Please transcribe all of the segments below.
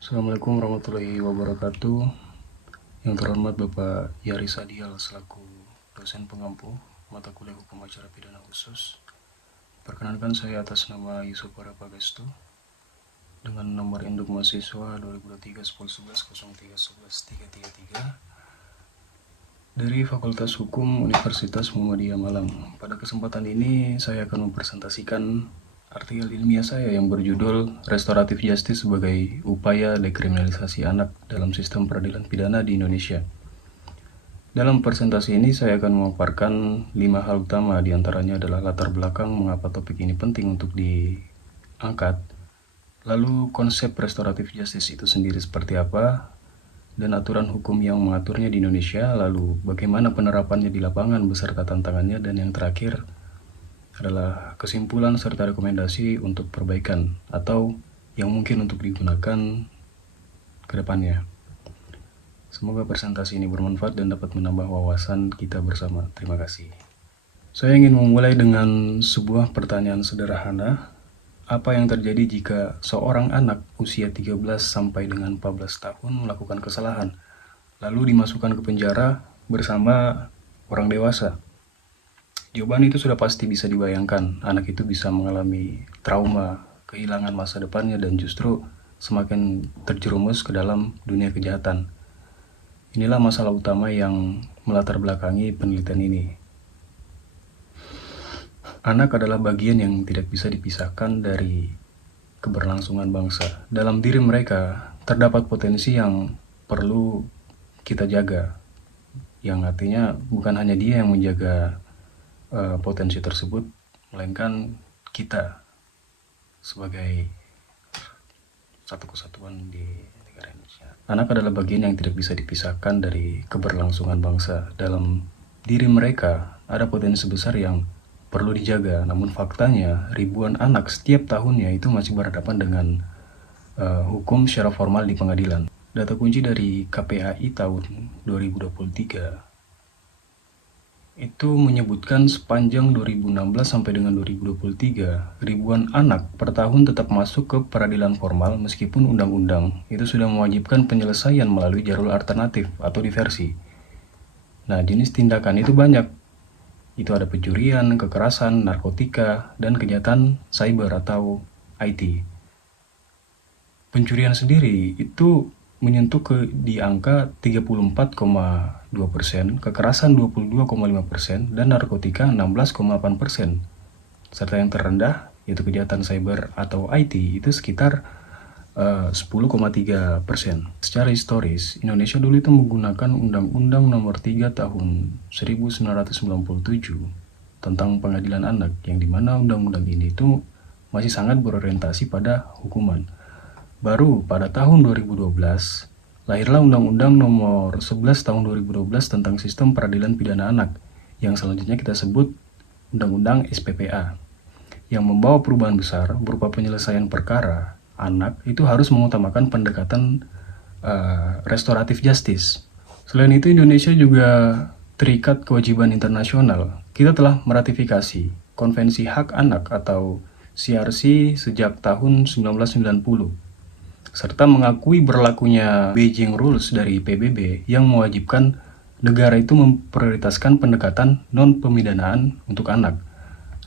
Assalamualaikum warahmatullahi wabarakatuh. Yang terhormat Bapak Yari Sadial selaku dosen pengampu mata kuliah hukum acara pidana khusus. Perkenalkan, saya atas nama Yusuf Parapagastu dengan nomor induk mahasiswa 2023-1011-0311-333 dari Fakultas Hukum Universitas Muhammadiyah Malang. Pada kesempatan ini saya akan mempresentasikan artikel ilmiah saya yang berjudul Restoratif Justice sebagai upaya dekriminalisasi anak dalam sistem peradilan pidana di Indonesia. Dalam presentasi ini saya akan memaparkan 5 hal utama, diantaranya adalah latar belakang mengapa topik ini penting untuk diangkat, lalu konsep restoratif justice itu sendiri seperti apa, dan aturan hukum yang mengaturnya di Indonesia, lalu bagaimana penerapannya di lapangan beserta tantangannya, dan yang terakhir adalah kesimpulan serta rekomendasi untuk perbaikan atau yang mungkin untuk digunakan ke depannya. Semoga presentasi ini bermanfaat dan dapat menambah wawasan kita bersama. Terima kasih. Saya ingin memulai dengan sebuah pertanyaan sederhana. Apa yang terjadi jika seorang anak usia 13 sampai dengan 14 tahun melakukan kesalahan, lalu dimasukkan ke penjara bersama orang dewasa? Jawaban itu sudah pasti bisa dibayangkan. Anak itu bisa mengalami trauma, kehilangan masa depannya, dan justru semakin terjerumus ke dalam dunia kejahatan. Inilah masalah utama yang melatar belakangi penelitian ini. Anak adalah bagian yang tidak bisa dipisahkan dari keberlangsungan bangsa. Dalam diri mereka terdapat potensi yang perlu kita jaga, yang artinya bukan hanya dia yang menjaga potensi tersebut, melainkan kita sebagai satu kesatuan di negara Indonesia. Anak adalah bagian yang tidak bisa dipisahkan dari keberlangsungan bangsa. Dalam diri mereka ada potensi besar yang perlu dijaga, namun faktanya ribuan anak setiap tahunnya itu masih berhadapan dengan hukum secara formal di pengadilan. Data kunci dari KPAI tahun 2023 itu menyebutkan sepanjang 2016 sampai dengan 2023, ribuan anak per tahun tetap masuk ke peradilan formal meskipun undang-undang itu sudah mewajibkan penyelesaian melalui jalur alternatif atau diversi. Nah, jenis tindakan itu banyak. Itu ada pencurian, kekerasan, narkotika, dan kejahatan cyber atau IT. Pencurian sendiri itu menyentuh di angka 34,2%, kekerasan 22,5%, dan narkotika 16,8%. Serta yang terendah, yaitu kejahatan cyber atau IT, itu sekitar 10,3%. Secara historis, Indonesia dulu itu menggunakan Undang-Undang Nomor 3 Tahun 1997 tentang pengadilan anak, yang dimana undang-undang ini itu masih sangat berorientasi pada hukuman. Baru pada tahun 2012, lahirlah Undang-Undang Nomor 11 Tahun 2012 tentang Sistem Peradilan Pidana Anak, yang selanjutnya kita sebut Undang-Undang SPPA, yang membawa perubahan besar berupa penyelesaian perkara anak itu harus mengutamakan pendekatan restoratif justice. Selain itu, Indonesia juga terikat kewajiban internasional. Kita telah meratifikasi Konvensi Hak Anak atau CRC sejak tahun 1990. Serta mengakui berlakunya Beijing Rules dari PBB yang mewajibkan negara itu memprioritaskan pendekatan non-pemidanaan untuk anak.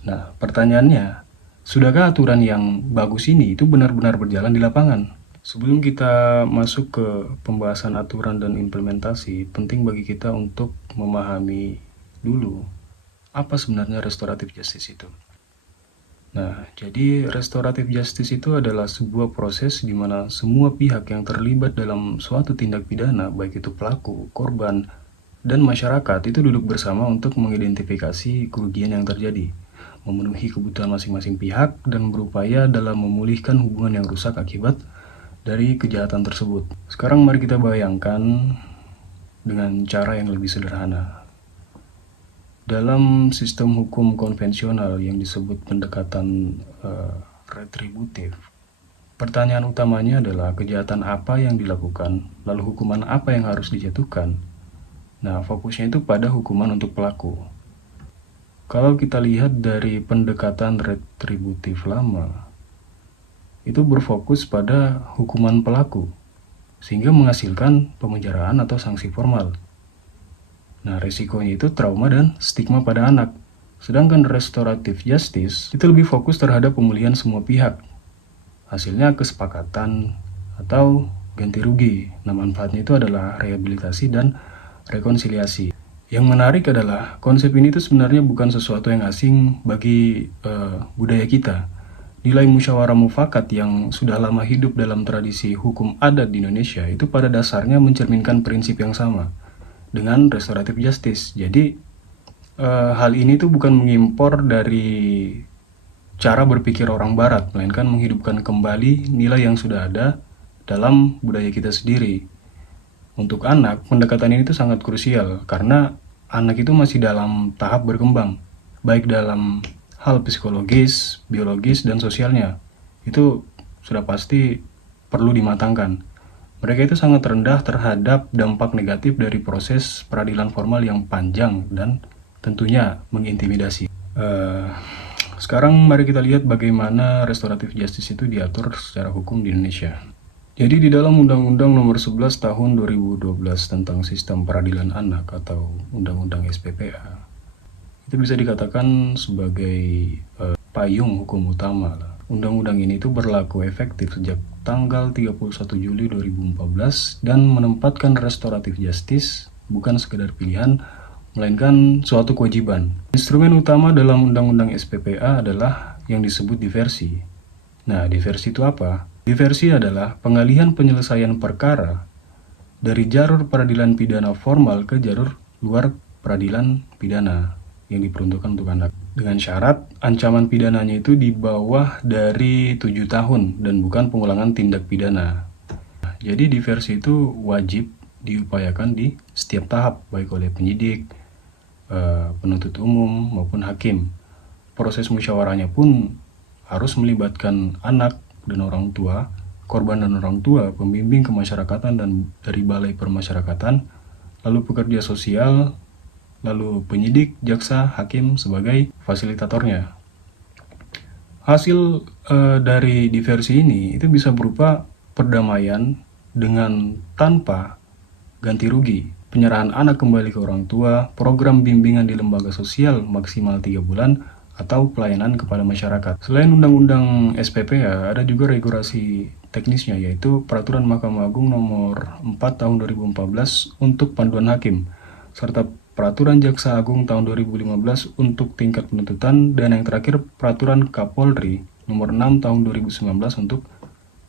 Nah, pertanyaannya, sudahkah aturan yang bagus ini itu benar-benar berjalan di lapangan? Sebelum kita masuk ke pembahasan aturan dan implementasi, penting bagi kita untuk memahami dulu apa sebenarnya restoratif justice itu. Nah, jadi restoratif justice itu adalah sebuah proses di mana semua pihak yang terlibat dalam suatu tindak pidana, baik itu pelaku, korban, dan masyarakat, itu duduk bersama untuk mengidentifikasi kerugian yang terjadi, memenuhi kebutuhan masing-masing pihak, dan berupaya dalam memulihkan hubungan yang rusak akibat dari kejahatan tersebut. Sekarang mari kita bayangkan dengan cara yang lebih sederhana. Dalam sistem hukum konvensional yang disebut pendekatan retributif, pertanyaan utamanya adalah kejahatan apa yang dilakukan, lalu hukuman apa yang harus dijatuhkan. Nah, fokusnya itu pada hukuman untuk pelaku. Kalau kita lihat dari pendekatan retributif lama, itu berfokus pada hukuman pelaku. sehingga menghasilkan pemenjaraan atau sanksi formal. Nah, resikonya itu trauma dan stigma pada anak. Sedangkan restoratif justice itu lebih fokus terhadap pemulihan semua pihak. Hasilnya kesepakatan atau ganti rugi. Nah, manfaatnya itu adalah rehabilitasi dan rekonsiliasi. Yang menarik adalah konsep ini itu sebenarnya bukan sesuatu yang asing bagi budaya kita. Nilai musyawarah mufakat yang sudah lama hidup dalam tradisi hukum adat di Indonesia itu pada dasarnya mencerminkan prinsip yang sama dengan restoratif justice. Jadi hal ini tuh bukan mengimpor dari cara berpikir orang barat, melainkan menghidupkan kembali nilai yang sudah ada dalam budaya kita sendiri. Untuk anak, pendekatan ini tuh sangat krusial karena anak itu masih dalam tahap berkembang, baik dalam hal psikologis, biologis, dan sosialnya. Itu sudah pasti perlu dimatangkan. Mereka itu sangat rendah terhadap dampak negatif dari proses peradilan formal yang panjang dan tentunya mengintimidasi. Sekarang mari kita lihat bagaimana restoratif justice itu diatur secara hukum di Indonesia. Jadi di dalam Undang-Undang Nomor 11 Tahun 2012 tentang Sistem Peradilan Anak atau Undang-Undang SPPA, itu bisa dikatakan sebagai payung hukum utama. Undang-undang ini itu berlaku efektif sejak tanggal 31 Juli 2014 dan menempatkan restoratif justice bukan sekedar pilihan, melainkan suatu kewajiban. Instrumen utama dalam Undang-Undang SPPA adalah yang disebut diversi. Nah, diversi itu apa? Diversi adalah pengalihan penyelesaian perkara dari jalur peradilan pidana formal ke jalur luar peradilan pidana yang diperuntukkan untuk anak. Dengan syarat ancaman pidananya itu di bawah dari 7 tahun dan bukan pengulangan tindak pidana. Jadi diversi itu wajib diupayakan di setiap tahap, baik oleh penyidik, penuntut umum maupun hakim. Proses musyawarahnya pun harus melibatkan anak dan orang tua, korban dan orang tua, pembimbing kemasyarakatan dan dari balai permasyarakatan, lalu pekerja sosial, lalu penyidik, jaksa, hakim sebagai fasilitatornya. Hasil dari diversi ini itu bisa berupa perdamaian dengan tanpa ganti rugi, penyerahan anak kembali ke orang tua, program bimbingan di lembaga sosial maksimal 3 bulan, atau pelayanan kepada masyarakat. Selain Undang-Undang SPPA, ada juga regulasi teknisnya, yaitu Peraturan Mahkamah Agung Nomor 4 Tahun 2014 untuk panduan hakim, serta Peraturan Jaksa Agung tahun 2015 untuk tingkat penuntutan, dan yang terakhir Peraturan Kapolri Nomor 6 Tahun 2019 untuk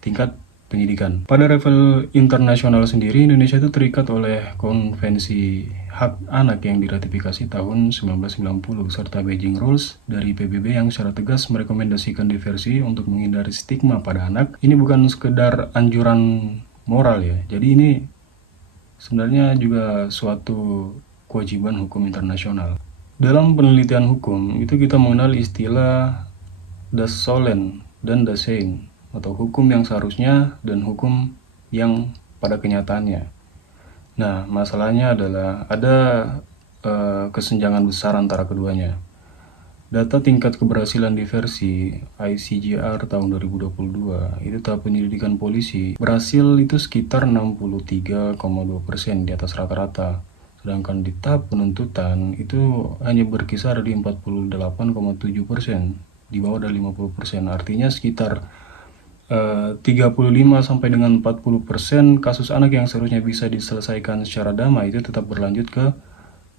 tingkat penyidikan. Pada level internasional sendiri, Indonesia itu terikat oleh Konvensi Hak Anak yang diratifikasi tahun 1990 serta Beijing Rules dari PBB yang secara tegas merekomendasikan diversi untuk menghindari stigma pada anak. Ini bukan sekedar anjuran moral ya. Jadi ini sebenarnya juga suatu kewajiban hukum internasional. Dalam penelitian hukum itu kita mengenal istilah das Sollen dan das Sein, atau hukum yang seharusnya dan hukum yang pada kenyataannya. Nah, masalahnya adalah ada kesenjangan besar antara keduanya. Data tingkat keberhasilan diversi ICJR tahun 2022 itu tahap penyelidikan polisi berhasil itu sekitar 63,2% di atas rata-rata. Sedangkan di tahap penuntutan itu hanya berkisar di 48,7%, di bawah dari 50%. Artinya sekitar 35 sampai dengan 40% kasus anak yang seharusnya bisa diselesaikan secara damai itu tetap berlanjut ke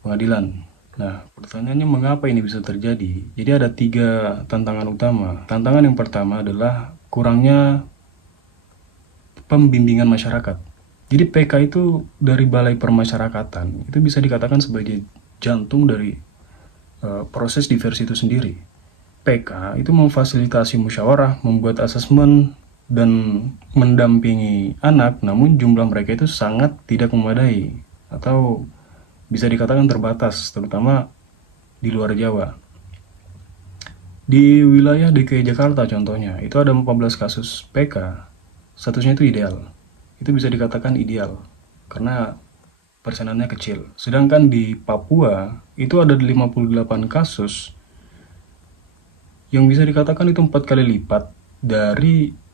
pengadilan. Nah, pertanyaannya mengapa ini bisa terjadi? Jadi ada 3 tantangan utama. Tantangan yang pertama adalah kurangnya pembimbingan masyarakat. Jadi PK itu dari Balai Permasyarakatan itu bisa dikatakan sebagai jantung dari proses diversi itu sendiri. PK itu memfasilitasi musyawarah, membuat asesmen, dan mendampingi anak, namun jumlah mereka itu sangat tidak memadai atau bisa dikatakan terbatas, terutama di luar Jawa. Di wilayah DKI Jakarta contohnya, itu ada 14 kasus PK, statusnya itu ideal. Itu bisa dikatakan ideal, karena persenannya kecil. Sedangkan di Papua, itu ada 58 kasus yang bisa dikatakan itu 4 kali lipat dari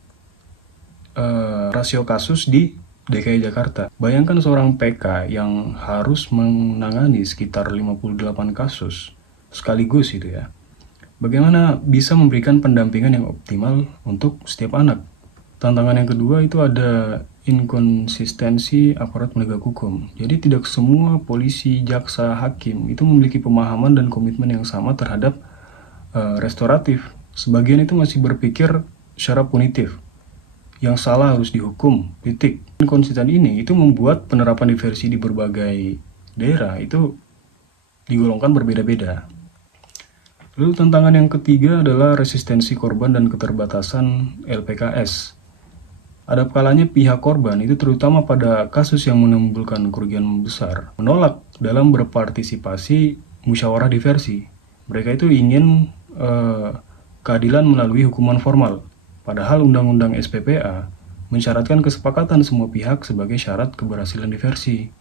rasio kasus di DKI Jakarta. Bayangkan seorang PK yang harus menangani sekitar 58 kasus sekaligus itu ya. Bagaimana bisa memberikan pendampingan yang optimal untuk setiap anak? Tantangan yang kedua itu ada inkonsistensi aparat penegak hukum. Jadi tidak semua polisi, jaksa, hakim itu memiliki pemahaman dan komitmen yang sama terhadap restoratif. Sebagian itu masih berpikir secara punitif. Yang salah harus dihukum, titik. Inkonsisten ini itu membuat penerapan diversi di berbagai daerah itu digolongkan berbeda-beda. Lalu tantangan yang ketiga adalah resistensi korban dan keterbatasan LPKS. Ada kalanya pihak korban itu terutama pada kasus yang menimbulkan kerugian besar menolak dalam berpartisipasi musyawarah diversi. Mereka itu ingin keadilan melalui hukuman formal. Padahal Undang-Undang SPPA mensyaratkan kesepakatan semua pihak sebagai syarat keberhasilan diversi.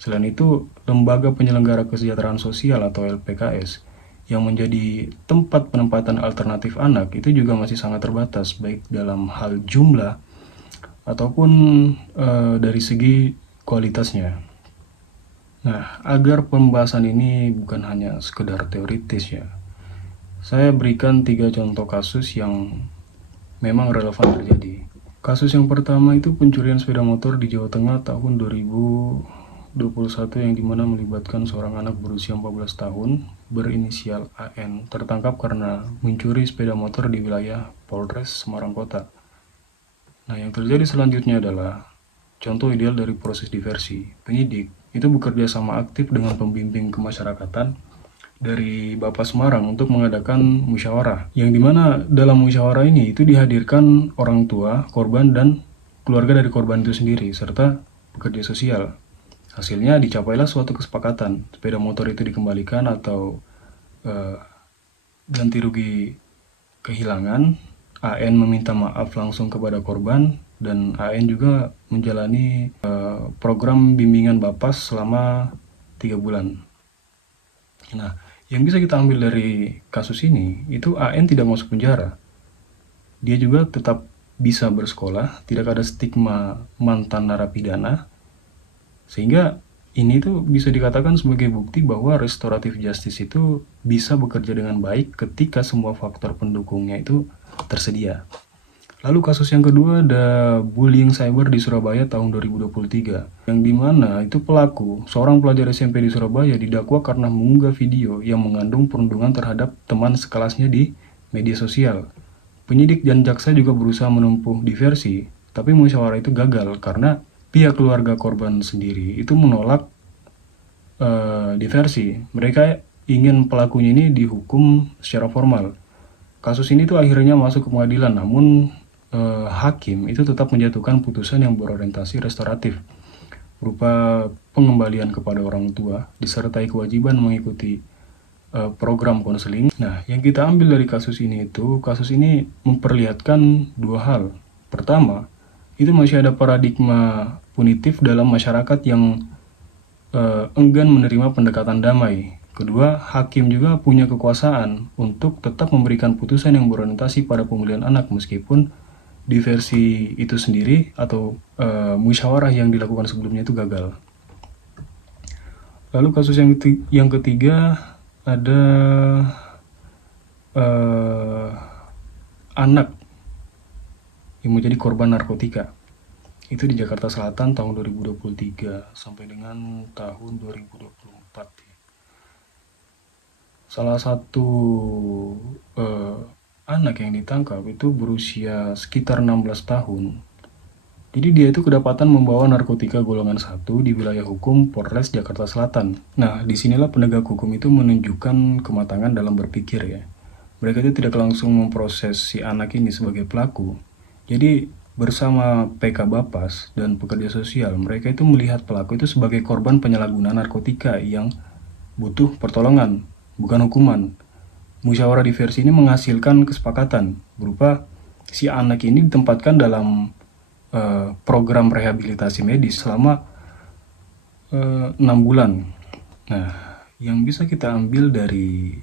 Selain itu, Lembaga Penyelenggara Kesejahteraan Sosial atau LPKS yang menjadi tempat penempatan alternatif anak itu juga masih sangat terbatas, baik dalam hal jumlah ataupun dari segi kualitasnya. Nah, agar pembahasan ini bukan hanya sekedar teoritis ya, saya berikan 3 contoh kasus yang memang relevan terjadi. Kasus yang pertama itu pencurian sepeda motor di Jawa Tengah tahun 2021 yang dimana melibatkan seorang anak berusia 14 tahun berinisial AN tertangkap karena mencuri sepeda motor di wilayah Polres Semarang Kota. Nah, yang terjadi selanjutnya adalah contoh ideal dari proses diversi. Penyidik itu bekerja sama aktif dengan pembimbing kemasyarakatan dari Bapak Semarang untuk mengadakan musyawarah, yang dimana dalam musyawarah ini itu dihadirkan orang tua, korban, dan keluarga dari korban itu sendiri, serta pekerja sosial. Hasilnya dicapailah suatu kesepakatan, sepeda motor itu dikembalikan atau ganti rugi kehilangan. AN meminta maaf langsung kepada korban, dan AN juga menjalani program bimbingan Bapas selama 3 bulan. Nah, yang bisa kita ambil dari kasus ini, itu AN tidak masuk penjara. Dia juga tetap bisa bersekolah, tidak ada stigma mantan narapidana, sehingga ini tuh bisa dikatakan sebagai bukti bahwa restoratif justice itu bisa bekerja dengan baik ketika semua faktor pendukungnya itu tersedia. Lalu kasus yang kedua ada bullying cyber di Surabaya tahun 2023, yang dimana itu pelaku, seorang pelajar SMP di Surabaya didakwa karena mengunggah video yang mengandung perundungan terhadap teman sekelasnya di media sosial. Penyidik dan jaksa juga berusaha menempuh diversi, tapi musyawarah itu gagal karena pihak keluarga korban sendiri itu menolak diversi. Mereka ingin pelakunya ini dihukum secara formal. Kasus ini tuh akhirnya masuk ke pengadilan, namun hakim itu tetap menjatuhkan putusan yang berorientasi restoratif berupa pengembalian kepada orang tua disertai kewajiban mengikuti program konseling. Nah, yang kita ambil dari kasus ini itu, kasus ini memperlihatkan dua hal. Pertama, itu masih ada paradigma punitif dalam masyarakat yang enggan menerima pendekatan damai. Kedua, hakim juga punya kekuasaan untuk tetap memberikan putusan yang berorientasi pada pemulihan anak meskipun diversi itu sendiri atau musyawarah yang dilakukan sebelumnya itu gagal. Lalu kasus yang ketiga ada anak yang menjadi korban narkotika. Itu di Jakarta Selatan tahun 2023 sampai dengan tahun 2024. Salah satu anak yang ditangkap itu berusia sekitar 16 tahun. Jadi dia itu kedapatan membawa narkotika golongan 1 di wilayah hukum Polres Jakarta Selatan. Nah, disinilah penegak hukum itu menunjukkan kematangan dalam berpikir ya. Mereka itu tidak langsung memproses si anak ini sebagai pelaku. Jadi bersama PK Bapas dan pekerja sosial, mereka itu melihat pelaku itu sebagai korban penyalahgunaan narkotika yang butuh pertolongan, bukan hukuman. Musyawarah diversi ini menghasilkan kesepakatan berupa si anak ini ditempatkan dalam program rehabilitasi medis selama 6 bulan. Nah, yang bisa kita ambil dari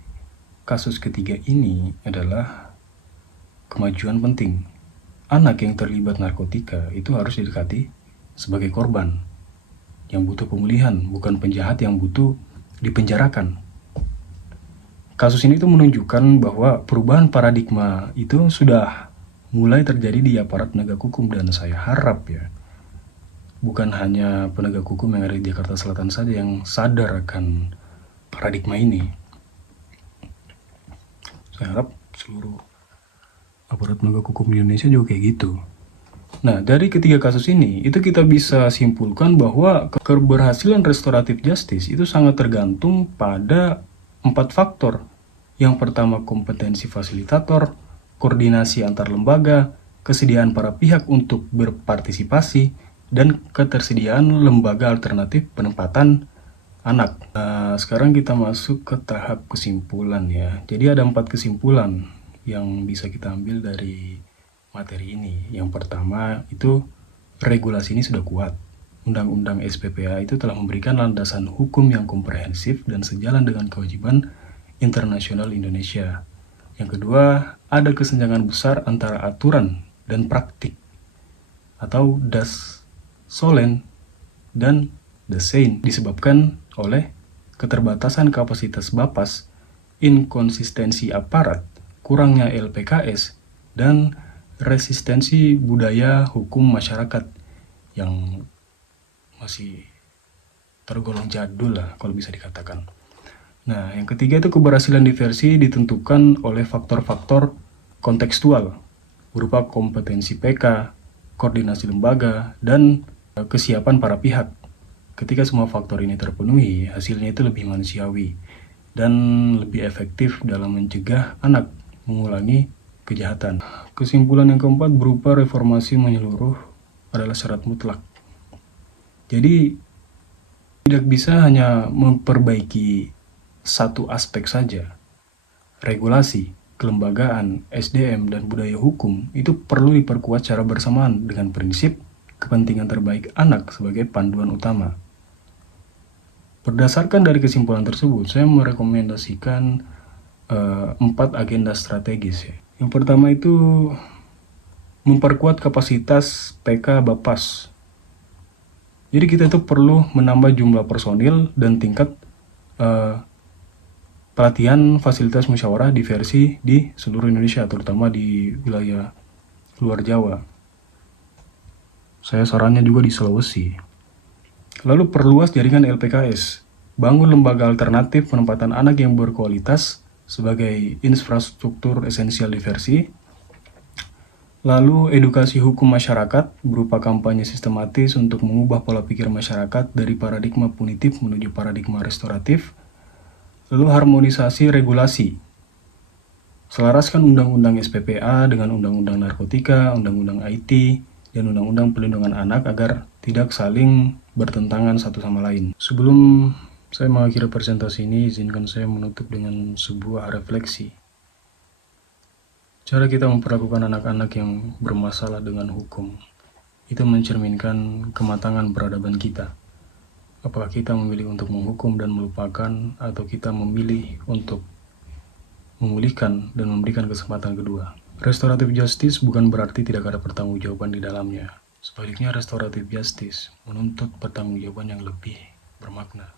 kasus ketiga ini adalah kemajuan penting. Anak yang terlibat narkotika itu harus didekati sebagai korban yang butuh pemulihan, bukan penjahat yang butuh dipenjarakan. Kasus ini tuh menunjukkan bahwa perubahan paradigma itu sudah mulai terjadi di aparat penegak hukum, dan saya harap ya, bukan hanya penegak hukum yang ada di Jakarta Selatan saja yang sadar akan paradigma ini. Saya harap seluruh aparat penegak hukum di Indonesia juga kayak gitu. Nah, dari ketiga kasus ini, itu kita bisa simpulkan bahwa keberhasilan restoratif justice itu sangat tergantung pada 4 faktor. Yang pertama, kompetensi fasilitator, koordinasi antar lembaga, kesediaan para pihak untuk berpartisipasi, dan ketersediaan lembaga alternatif penempatan anak. Nah, sekarang kita masuk ke tahap kesimpulan ya. Jadi ada 4 kesimpulan yang bisa kita ambil dari materi ini. Yang pertama itu, regulasi ini sudah kuat. Undang-Undang SPPA itu telah memberikan landasan hukum yang komprehensif dan sejalan dengan kewajiban internasional Indonesia. Yang kedua, ada kesenjangan besar antara aturan dan praktik, atau das solen dan das sein, disebabkan oleh keterbatasan kapasitas Bapas, inkonsistensi aparat, kurangnya LPKS, dan resistensi budaya hukum masyarakat yang masih tergolong jadul lah kalau bisa dikatakan. Nah, yang ketiga itu keberhasilan diversi ditentukan oleh faktor-faktor kontekstual berupa kompetensi PK, koordinasi lembaga, dan kesiapan para pihak. Ketika semua faktor ini terpenuhi, hasilnya itu lebih manusiawi dan lebih efektif dalam mencegah anak mengulangi kejahatan. Kesimpulan yang keempat berupa reformasi menyeluruh adalah syarat mutlak. Jadi tidak bisa hanya memperbaiki satu aspek saja. Regulasi, kelembagaan, SDM, dan budaya hukum itu perlu diperkuat secara bersamaan dengan prinsip kepentingan terbaik anak sebagai panduan utama. Berdasarkan dari kesimpulan tersebut, saya merekomendasikan 4 agenda strategis ya. Yang pertama itu memperkuat kapasitas PK Bapas. Jadi kita itu perlu menambah jumlah personil dan tingkat pelatihan fasilitas musyawarah diversi di seluruh Indonesia, terutama di wilayah luar Jawa. Saya sarannya juga di Sulawesi. Lalu perluas jaringan LPKS. Bangun lembaga alternatif penempatan anak yang berkualitas sebagai infrastruktur esensial diversi. Lalu edukasi hukum masyarakat berupa kampanye sistematis untuk mengubah pola pikir masyarakat dari paradigma punitif menuju paradigma restoratif. Lalu harmonisasi regulasi. Selaraskan Undang-Undang SPPA dengan Undang-Undang Narkotika, Undang-Undang IT, dan Undang-Undang Perlindungan Anak agar tidak saling bertentangan satu sama lain. Sebelum saya mengakhiri presentasi ini, izinkan saya menutup dengan sebuah refleksi. Cara kita memperlakukan anak-anak yang bermasalah dengan hukum itu mencerminkan kematangan peradaban kita. Apakah kita memilih untuk menghukum dan melupakan, atau kita memilih untuk memulihkan dan memberikan kesempatan kedua. Restoratif justice bukan berarti tidak ada pertanggungjawaban di dalamnya. Sebaliknya, restoratif justice menuntut pertanggungjawaban yang lebih bermakna.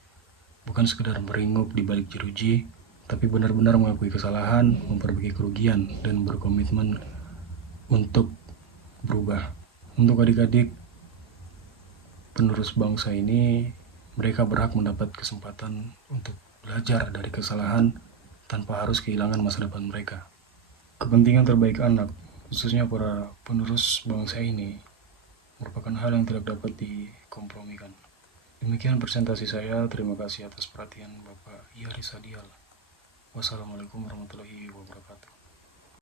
Bukan sekedar meringuk di balik jeruji, tapi benar-benar mengakui kesalahan, memperbaiki kerugian, dan berkomitmen untuk berubah. Untuk adik-adik penerus bangsa ini, mereka berhak mendapat kesempatan untuk belajar dari kesalahan tanpa harus kehilangan masa depan mereka. Kepentingan terbaik anak, khususnya para penerus bangsa ini, merupakan hal yang tidak dapat dikompromikan. Demikian presentasi saya. Terima kasih atas perhatian Bapak Iyari Sadial. Wassalamualaikum warahmatullahi wabarakatuh.